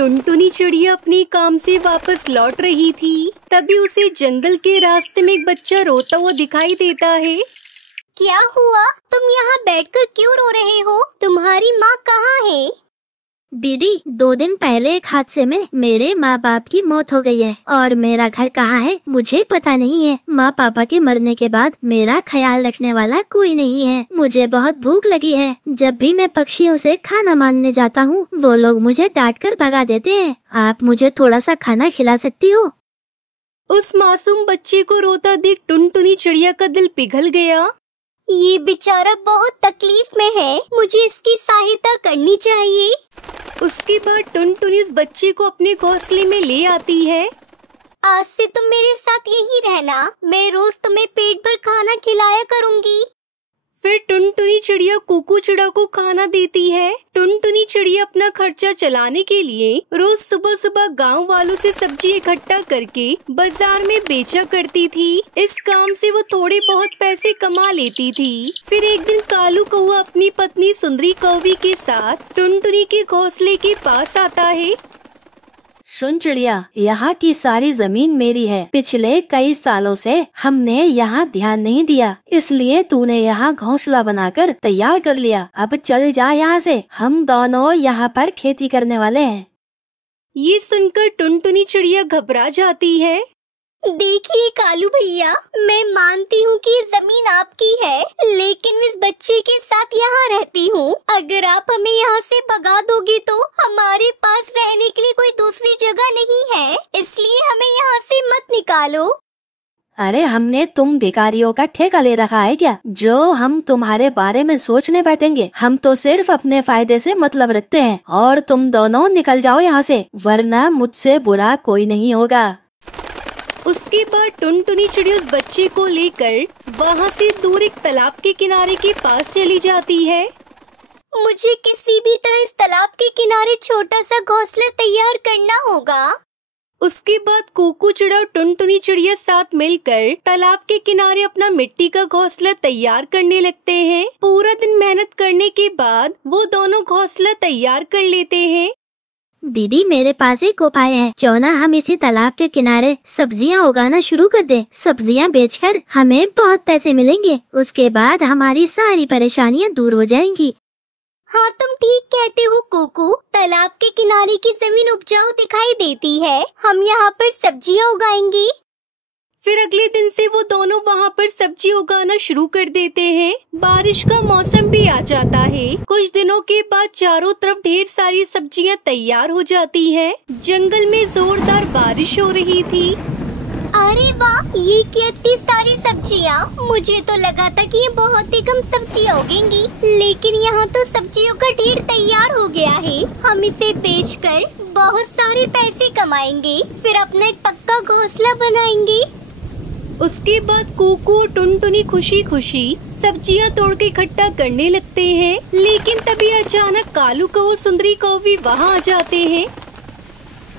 टुनटुनी चिड़िया अपने काम से वापस लौट रही थी, तभी उसे जंगल के रास्ते में एक बच्चा रोता हुआ दिखाई देता है। क्या हुआ? तुम यहाँ बैठकर क्यों रो रहे हो? तुम्हारी माँ कहाँ है? दीदी, 2 दिन पहले एक हादसे में मेरे माँ बाप की मौत हो गई है और मेरा घर कहाँ है मुझे पता नहीं है। माँ पापा के मरने के बाद मेरा ख्याल रखने वाला कोई नहीं है। मुझे बहुत भूख लगी है। जब भी मैं पक्षियों से खाना मांगने जाता हूँ वो लोग मुझे डांट कर भगा देते हैं। आप मुझे थोड़ा सा खाना खिला सकती हो? उस मासूम बच्चे को रोता देख टुनटुनी चिड़िया का दिल पिघल गया। ये बेचारा बहुत तकलीफ में है, मुझे इसकी सहायता करनी चाहिए। उसके बाद टुनटुनी उस बच्चे को अपने घोंसले में ले आती है। आज से तुम मेरे साथ यहीं रहना, मैं रोज तुम्हें पेट भर खाना खिलाया करूँगी। फिर टुनटुनी चिड़िया कुकू चिड़ा को खाना देती है। टुनटुनी चिड़िया अपना खर्चा चलाने के लिए रोज सुबह सुबह गांव वालों से सब्जी इकट्ठा करके बाजार में बेचा करती थी। इस काम से वो थोड़े बहुत पैसे कमा लेती थी। फिर एक दिन कालू कौआ अपनी पत्नी सुंदरी कौवी के साथ टुनटुनी के घोंसले के पास आता है। सुन चिड़िया, यहाँ की सारी जमीन मेरी है। पिछले कई सालों से हमने यहाँ ध्यान नहीं दिया, इसलिए तूने यहाँ घोंसला बनाकर तैयार कर लिया। अब चल जा यहाँ से, हम दोनों यहाँ पर खेती करने वाले हैं। ये सुनकर टुनटुनी चिड़िया घबरा जाती है। देखिए कालू भैया, मैं मानती हूँ कि ये जमीन आपकी है, लेकिन मैं इस बच्चे के साथ यहाँ रहती हूँ। अगर आप हमें यहाँ से भगा दोगे तो हमारे पास रहने के लिए कोई दूसरी जगह नहीं है, इसलिए हमें यहाँ से मत निकालो। अरे हमने तुम भिखारियों का ठेका ले रखा है क्या, जो हम तुम्हारे बारे में सोचने बैठेंगे? हम तो सिर्फ अपने फायदे से मतलब रखते हैं और तुम दोनों निकल जाओ यहाँ से, वरना मुझसे बुरा कोई नहीं होगा। उसके बाद टुनटुनी चिड़िया उस बच्चे को लेकर वहाँ से दूर एक तालाब के किनारे के पास चली जाती है। मुझे किसी भी तरह इस तालाब के किनारे छोटा सा घोंसला तैयार करना होगा। उसके बाद कुकू चिड़ा और टुनटुनी चिड़िया साथ मिलकर तालाब के किनारे अपना मिट्टी का घोंसला तैयार करने लगते हैं। पूरा दिन मेहनत करने के बाद वो दोनों घोंसला तैयार कर लेते हैं। दीदी, मेरे पास एक उपाय है। क्यों ना हम इसी तालाब के किनारे सब्जियां उगाना शुरू कर दें। सब्जियां बेचकर हमें बहुत पैसे मिलेंगे। उसके बाद हमारी सारी परेशानियां दूर हो जाएंगी। हाँ, तुम ठीक कहते हो कुकू। तालाब के किनारे की जमीन उपजाऊ दिखाई देती है, हम यहाँ पर सब्जियां उगाएंगे। फिर अगले दिन से वो दोनों वहाँ पर सब्जी उगाना शुरू कर देते हैं। बारिश का मौसम भी आ जाता है। कुछ दिनों के बाद चारों तरफ ढेर सारी सब्जियाँ तैयार हो जाती हैं। जंगल में जोरदार बारिश हो रही थी। अरे वाह, ये कितनी सारी सब्जियाँ! मुझे तो लगा था कि ये बहुत ही कम सब्जियाँ उगेंगी, लेकिन यहाँ तो सब्जियों का ढेर तैयार हो गया है। हम इसे बेचकर बहुत सारे पैसे कमाएंगे, फिर अपना एक पक्का घोंसला बनाएंगे। उसके बाद कुकू और टुनटुनी खुशी खुशी सब्जियां तोड़ के इकट्ठा करने लगते हैं। लेकिन तभी अचानक कालू कौआ और सुंदरी कौवी वहाँ आ जाते हैं।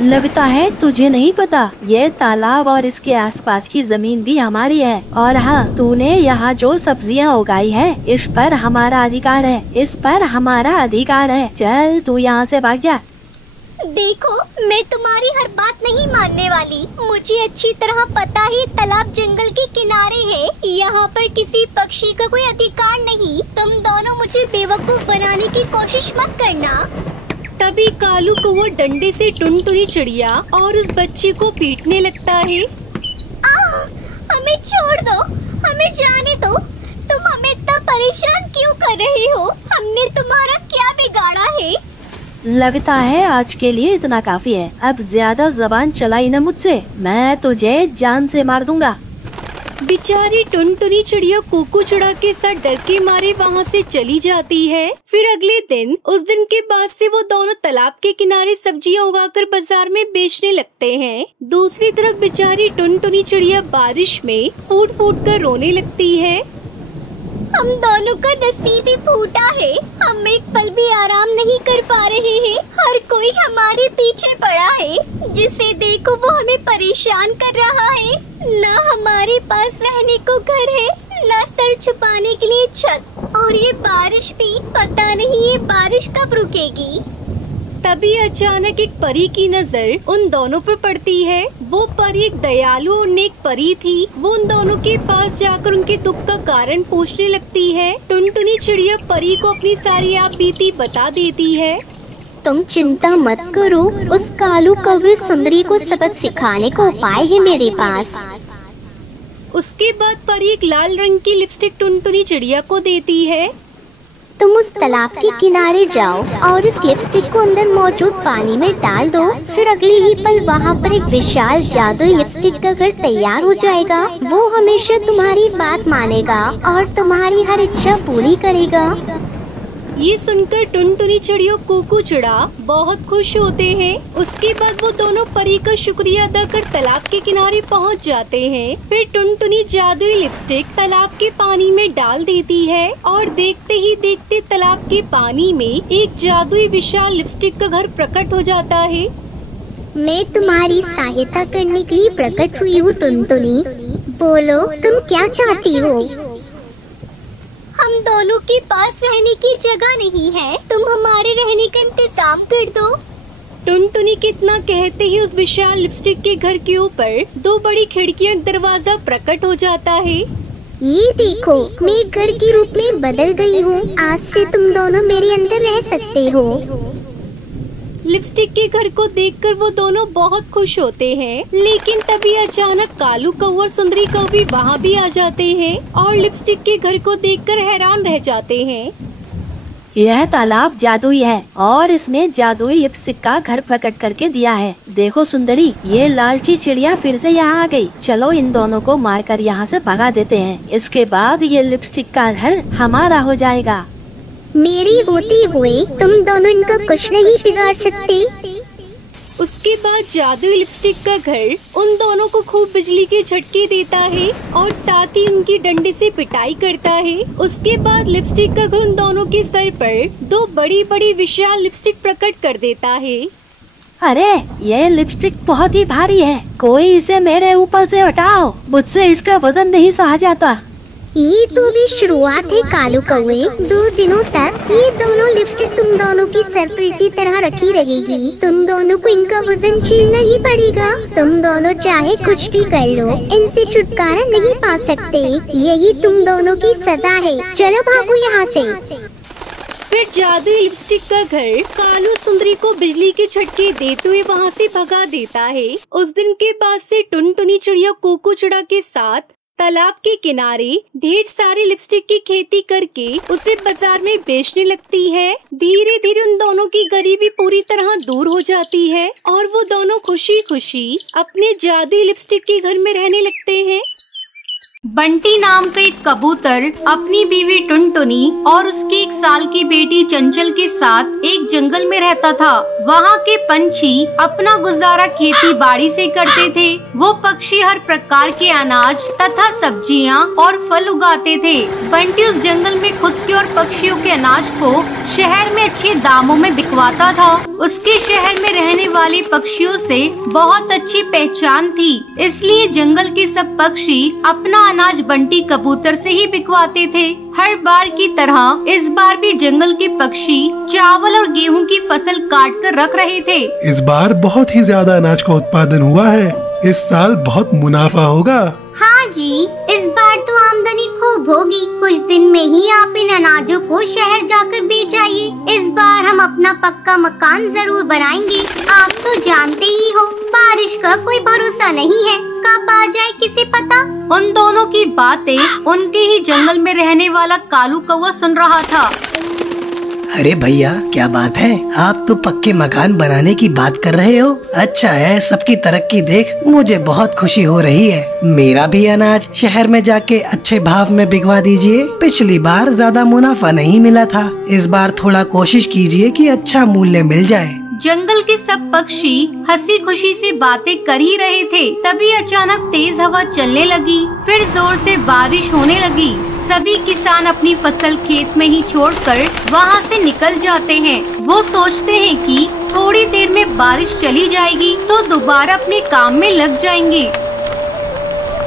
लगता है तुझे नहीं पता, ये तालाब और इसके आसपास की जमीन भी हमारी है। और हाँ, तूने यहाँ जो सब्जियाँ उगाई है, इस पर हमारा अधिकार है। इस पर हमारा अधिकार है। चल तू यहाँ से भाग जा। देखो, मैं तुम्हारी हर बात नहीं मानने वाली। मुझे अच्छी तरह पता है तालाब जंगल के किनारे है, यहाँ पर किसी पक्षी का कोई अधिकार नहीं। तुम दोनों मुझे बेवकूफ बनाने की कोशिश मत करना। तभी कालू कौआ डंडे से टुनटुनी चिड़िया और उस बच्चे को पीटने लगता है। हमें छोड़ दो, हमें जाने दो। तुम हमें इतना परेशान क्यों कर रहे हो? हमने तुम्हारा क्या बिगाड़ा है? लगता है आज के लिए इतना काफी है। अब ज्यादा जबान चलाई न मुझसे, मैं तुझे जान से मार दूंगा। बेचारी टुनटुनी चिड़िया कुकू चिड़ा के साथ डर के मारे वहाँ से चली जाती है। फिर अगले दिन, उस दिन के बाद से वो दोनों तालाब के किनारे सब्जियां उगाकर बाजार में बेचने लगते हैं। दूसरी तरफ बेचारी टुनटुनी चिड़िया बारिश में फूट फूट कर रोने लगती है। हम दोनों का नसीब ही फूटा है। हम एक पल भी आराम नहीं कर पा रहे हैं। हर कोई हमारे पीछे पड़ा है। जिसे देखो वो हमें परेशान कर रहा है। ना हमारे पास रहने को घर है, ना सर छुपाने के लिए छत। और ये बारिश भी, पता नहीं ये बारिश कब रुकेगी। तभी अचानक एक परी की नजर उन दोनों पर पड़ती है। वो परी एक दयालु और नेक परी थी। वो उन दोनों के पास जाकर उनके दुख का कारण पूछने लगती है। टुनटुनी चिड़िया परी को अपनी सारी आप बीती बता देती है। तुम चिंता मत करो, उस कालू कौवे सुंदरी को सबक सिखाने को उपाय है मेरे पास। उसके बाद परी एक लाल रंग की लिपस्टिक टुनटुनी चिड़िया को देती है। तुम उस तालाब के किनारे जाओ और इस लिपस्टिक को अंदर मौजूद पानी में डाल दो। फिर अगले ही पल वहाँ पर एक विशाल जादुई लिपस्टिक का घर तैयार हो जाएगा। वो हमेशा तुम्हारी बात मानेगा और तुम्हारी हर इच्छा पूरी करेगा। ये सुनकर टुनटुनी चिड़िया कुकू चिड़ा बहुत खुश होते हैं। उसके बाद वो दोनों परी का शुक्रिया अदा कर तालाब के किनारे पहुंच जाते हैं। फिर टुनटुनी जादुई लिपस्टिक तालाब के पानी में डाल देती है और देखते ही देखते तालाब के पानी में एक जादुई विशाल लिपस्टिक का घर प्रकट हो जाता है। मैं तुम्हारी सहायता करने के लिए प्रकट हुई हूँ टुनटुनी। बोलो तुम क्या चाहती हो? हम दोनों के पास रहने की जगह नहीं है, तुम हमारे रहने का इंतजाम कर दो। टुनटुनी के इतना कहते ही उस विशाल लिपस्टिक के घर के ऊपर दो बड़ी खिड़कियां दरवाजा प्रकट हो जाता है। ये देखो, मैं घर के रूप में बदल गई हूँ। आज से तुम दोनों मेरे अंदर रह सकते हो। लिपस्टिक के घर को देखकर वो दोनों बहुत खुश होते हैं। लेकिन तभी अचानक कालू कौवा और सुंदरी कौवी वहाँ भी आ जाते हैं और लिपस्टिक के घर को देखकर हैरान रह जाते हैं। यह तालाब जादुई है और इसने जादुई लिपस्टिक का घर प्रकट करके दिया है। देखो सुंदरी, ये लालची चिड़िया फिर से यहाँ आ गई। चलो इन दोनों को मारकर यहाँ से भगा देते हैं। इसके बाद ये लिपस्टिक का घर हमारा हो जाएगा। मेरी होती हुए तुम दोनों इनका कुछ नहीं बिगाड़ सकते। उसके बाद जादुई लिपस्टिक का घर उन दोनों को खूब बिजली के झटके देता है और साथ ही उनकी डंडे से पिटाई करता है। उसके बाद लिपस्टिक का घर उन दोनों के सर पर दो बड़ी बड़ी विशाल लिपस्टिक प्रकट कर देता है। अरे ये लिपस्टिक बहुत ही भारी है, कोई इसे मेरे ऊपर से हटाओ, मुझसे इसका वजन नहीं सहा जाता। ये तो भी शुरुआत है कालू कौवे। 2 दिनों तक ये दोनों लिपस्टिक तुम दोनों की सर पर इसी तरह रखी रहेगी। तुम दोनों को इनका वजन झेलना ही पड़ेगा। तुम दोनों चाहे कुछ भी कर लो, इनसे छुटकारा नहीं पा सकते। यही तुम दोनों की सजा है। चलो भागो यहाँ से। फिर जादुई लिपस्टिक का घर कालू सुंदरी को बिजली के झटके देते हुए वहाँ से भगा देता है। उस दिन के बाद से टुनटुनी चिड़िया कुकू चिड़ा के साथ तालाब के किनारे ढेर सारे लिपस्टिक की खेती करके उसे बाजार में बेचने लगती है। धीरे धीरे उन दोनों की गरीबी पूरी तरह दूर हो जाती है और वो दोनों खुशी खुशी अपने जादुई लिपस्टिक के घर में रहने लगते हैं। बंटी नाम का एक कबूतर अपनी बीवी टुनटुनी और उसकी 1 साल की बेटी चंचल के साथ एक जंगल में रहता था। वहाँ के पंछी अपना गुजारा खेती बाड़ी से करते थे। वो पक्षी हर प्रकार के अनाज तथा सब्जियाँ और फल उगाते थे। बंटी उस जंगल में खुद के और पक्षियों के अनाज को शहर में अच्छे दामों में बिकवाता था। उसके शहर में रहने वाले पक्षियों से बहुत अच्छी पहचान थी, इसलिए जंगल के सब पक्षी अपना अनाज बंटी कबूतर से ही बिकवाते थे। हर बार की तरह इस बार भी जंगल के पक्षी चावल और गेहूं की फसल काट कर रख रहे थे। इस बार बहुत ही ज्यादा अनाज का उत्पादन हुआ है। इस साल बहुत मुनाफा होगा। हाँ जी, इस बार तो आमदनी खूब होगी। कुछ दिन में ही आप इन अनाजों को शहर जाकर बेच आइए। इस बार हम अपना पक्का मकान जरूर बनाएंगे। आप तो जानते ही हो, बारिश का कोई भरोसा नहीं है, कब आ जाए किसे पता। उन दोनों की बातें उनके ही जंगल में रहने वाला कालू कौवा सुन रहा था। अरे भैया, क्या बात है, आप तो पक्के मकान बनाने की बात कर रहे हो। अच्छा है, सबकी तरक्की देख मुझे बहुत खुशी हो रही है। मेरा भी अनाज शहर में जाके अच्छे भाव में बिकवा दीजिए। पिछली बार ज्यादा मुनाफा नहीं मिला था, इस बार थोड़ा कोशिश कीजिए कि अच्छा मूल्य मिल जाए। जंगल के सब पक्षी हंसी खुशी से बातें कर ही रहे थे, तभी अचानक तेज हवा चलने लगी। फिर जोर से बारिश होने लगी। सभी किसान अपनी फसल खेत में ही छोड़कर वहाँ से निकल जाते हैं। वो सोचते हैं कि थोड़ी देर में बारिश चली जाएगी तो दोबारा अपने काम में लग जाएंगे।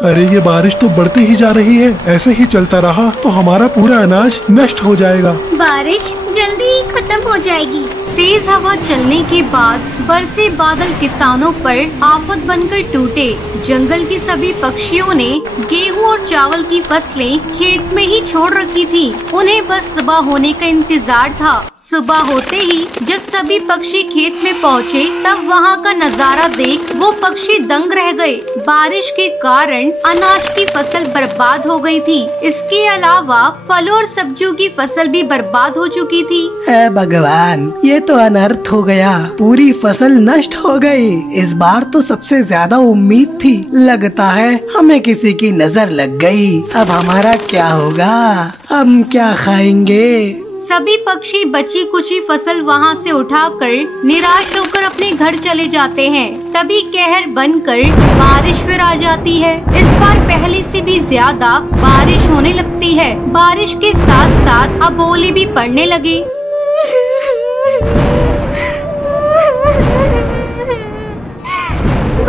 अरे ये बारिश तो बढ़ती ही जा रही है। ऐसे ही चलता रहा तो हमारा पूरा अनाज नष्ट हो जाएगा। बारिश जल्दी ही खत्म हो जाएगी। तेज हवा चलने के बाद बरसे बादल किसानों पर आफत बनकर टूटे। जंगल के सभी पक्षियों ने गेहूं और चावल की फसलें खेत में ही छोड़ रखी थी। उन्हें बस सुबह होने का इंतजार था। सुबह होते ही जब सभी पक्षी खेत में पहुँचे, तब वहाँ का नजारा देख वो पक्षी दंग रह गए। बारिश के कारण अनाज की फसल बर्बाद हो गई थी। इसके अलावा फलों और सब्जियों की फसल भी बर्बाद हो चुकी थी। हे भगवान, ये तो अनर्थ हो गया। पूरी फसल नष्ट हो गई। इस बार तो सबसे ज्यादा उम्मीद थी। लगता है हमें किसी की नजर लग गई। अब हमारा क्या होगा? हम क्या खाएंगे? सभी पक्षी बची कुची फसल वहाँ से उठाकर निराश होकर अपने घर चले जाते हैं। तभी कहर बनकर बारिश फिर आ जाती है। इस बार पहले से भी ज्यादा बारिश होने लगती है। बारिश के साथ साथ अब ओले भी पड़ने लगे।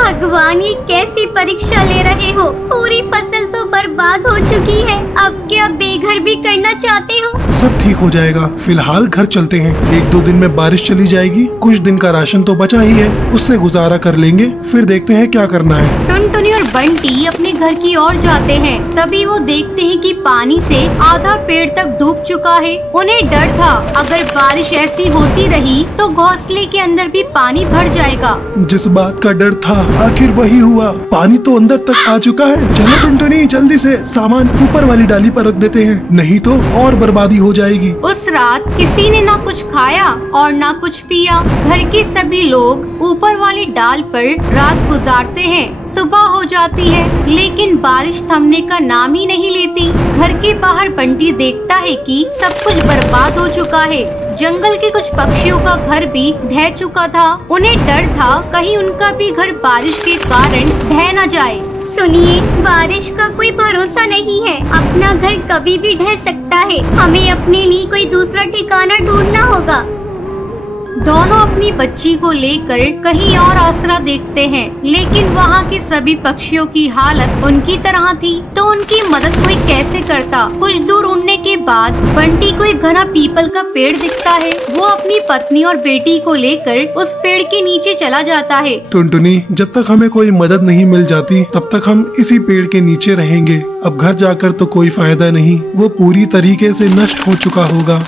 भगवान, ये कैसी परीक्षा ले रहे हो? पूरी फसल तो बर्बाद हो चुकी है। अब क्या बेघर भी करना चाहते हो? सब ठीक हो जाएगा। फिलहाल घर चलते हैं। 1-2 दिन में बारिश चली जाएगी। कुछ दिन का राशन तो बचा ही है, उससे गुजारा कर लेंगे। फिर देखते हैं क्या करना है। टुनटुनी और बंटी अपने घर की ओर जाते हैं। तभी वो देखते हैं कि पानी से आधा पेड़ तक डूब चुका है। उन्हें डर था, अगर बारिश ऐसी होती रही तो घोंसले के अंदर भी पानी भर जाएगा। जिस बात का डर था आखिर वही हुआ। पानी तो अंदर तक आ चुका है। चलो टुनटुनी, जल्दी से सामान ऊपर वाली डाली पर रख देते हैं, नहीं तो और बर्बादी हो जाएगी। उस रात किसी ने ना कुछ खाया और ना कुछ पिया। घर के सभी लोग ऊपर वाली डाल पर रात गुजारते हैं। सुबह हो जाती है, लेकिन बारिश थमने का नाम ही नहीं लेती। घर के बाहर बंटी देखता है कि सब कुछ बर्बाद हो चुका है। जंगल के कुछ पक्षियों का घर भी ढह चुका था। उन्हें डर था कहीं उनका भी घर बारिश के कारण ढह न जाए। सुनिए, बारिश का कोई भरोसा नहीं है। अपना घर कभी भी ढह सकता है। हमें अपने लिए कोई दूसरा ठिकाना ढूंढना होगा। दोनों अपनी बच्ची को लेकर कहीं और आसरा देखते हैं, लेकिन वहाँ के सभी पक्षियों की हालत उनकी तरह थी, तो उनकी मदद कोई कैसे करता। कुछ दूर उड़ने के बाद बंटी को एक घना पीपल का पेड़ दिखता है। वो अपनी पत्नी और बेटी को लेकर उस पेड़ के नीचे चला जाता है। टुनटुनी, जब तक हमें कोई मदद नहीं मिल जाती तब तक हम इसी पेड़ के नीचे रहेंगे। अब घर जाकर तो कोई फायदा नहीं, वो पूरी तरीके से नष्ट हो चुका होगा।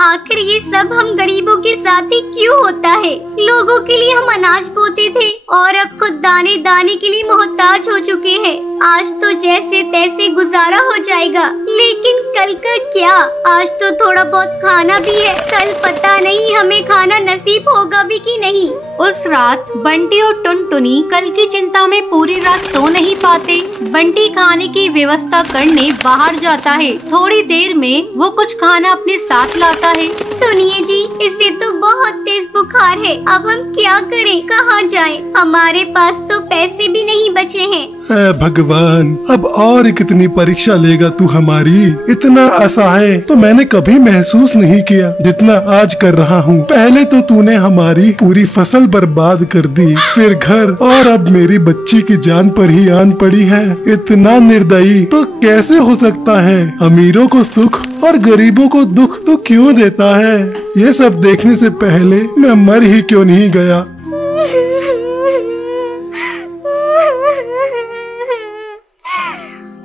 आखिर ये सब हम गरीबों के साथ ही क्यों होता है? लोगों के लिए हम अनाज बोते थे और अब खुद दाने दाने के लिए मोहताज हो चुके हैं। आज तो जैसे तैसे गुजारा हो जाएगा, लेकिन कल का क्या? आज तो थोड़ा बहुत खाना भी है, कल पता नहीं हमें खाना नसीब होगा भी कि नहीं। उस रात बंटी और टुनटुनी कल की चिंता में पूरी रात सो नहीं पाते। बंटी खाने की व्यवस्था करने बाहर जाता है। थोड़ी देर में वो कुछ खाना अपने साथ लाता है। सुनिए जी, इसे तो बहुत तेज बुखार है। अब हम क्या करें? कहाँ जाएं? हमारे पास तो पैसे भी नहीं बचे हैं। भगवान, अब और कितनी परीक्षा लेगा तू हमारी? इतना असहाय तो मैंने कभी महसूस नहीं किया जितना आज कर रहा हूँ। पहले तो तूने हमारी पूरी फसल बर्बाद कर दी, फिर घर, और अब मेरी बच्ची की जान पर ही आन पड़ी है। इतना निर्दयी तो कैसे हो सकता है? अमीरों को सुख और गरीबों को दुख तो क्यों देता है? ये सब देखने से पहले मैं मर ही क्यों नहीं गया?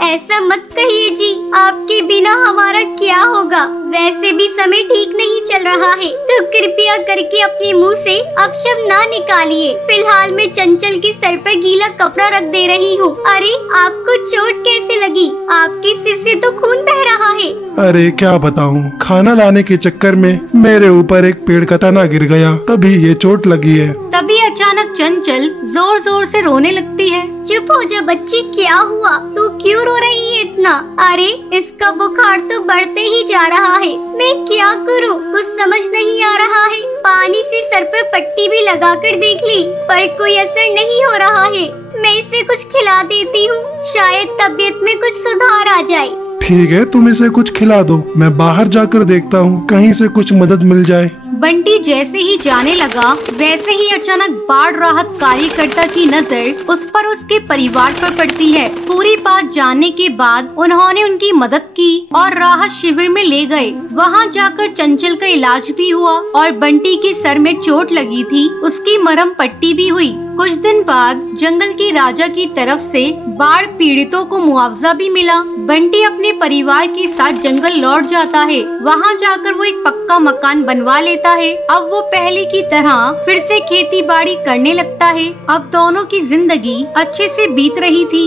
ऐसा मत कहिए जी, आपके बिना हमारा क्या होगा? वैसे भी समय ठीक नहीं चल रहा है, तो कृपया करके अपने मुंह से अपशब्द ना निकालिए। फिलहाल मैं चंचल के सर पर गीला कपड़ा रख दे रही हूँ। अरे, आपको चोट कैसे लगी? आपके सिर से तो खून बह रहा है। अरे क्या बताऊँ, खाना लाने के चक्कर में मेरे ऊपर एक पेड़ का तना गिर गया, तभी ये चोट लगी है। तभी अचानक चंचल जोर जोर से रोने लगती है। चुप हो जा बच्ची, क्या हुआ? तू क्यों रो रही है इतना? अरे, इसका बुखार तो बढ़ते ही जा रहा है। मैं क्या करूं? कुछ समझ नहीं आ रहा है। पानी से सर पर पट्टी भी लगाकर देख ली, पर कोई असर नहीं हो रहा है। मैं इसे कुछ खिला देती हूँ, शायद तबीयत में कुछ सुधार आ जाए। ठीक है, तुम इसे कुछ खिला दो। मैं बाहर जाकर देखता हूँ, कहीं से कुछ मदद मिल जाए। बंटी जैसे ही जाने लगा वैसे ही अचानक बाढ़ राहत कार्यकर्ता की नजर उस पर उसके परिवार पर पड़ती है। पूरी बात जानने के बाद उन्होंने उनकी मदद की और राहत शिविर में ले गए। वहाँ जाकर चंचल का इलाज भी हुआ और बंटी के सर में चोट लगी थी, उसकी मरहम पट्टी भी हुई। कुछ दिन बाद जंगल के राजा की तरफ से बाढ़ पीड़ितों को मुआवजा भी मिला। बंटी अपने परिवार के साथ जंगल लौट जाता है। वहाँ जाकर वो एक पक्का मकान बनवा लेता है। अब वो पहले की तरह फिर से खेती बाड़ी करने लगता है। अब दोनों की जिंदगी अच्छे से बीत रही थी।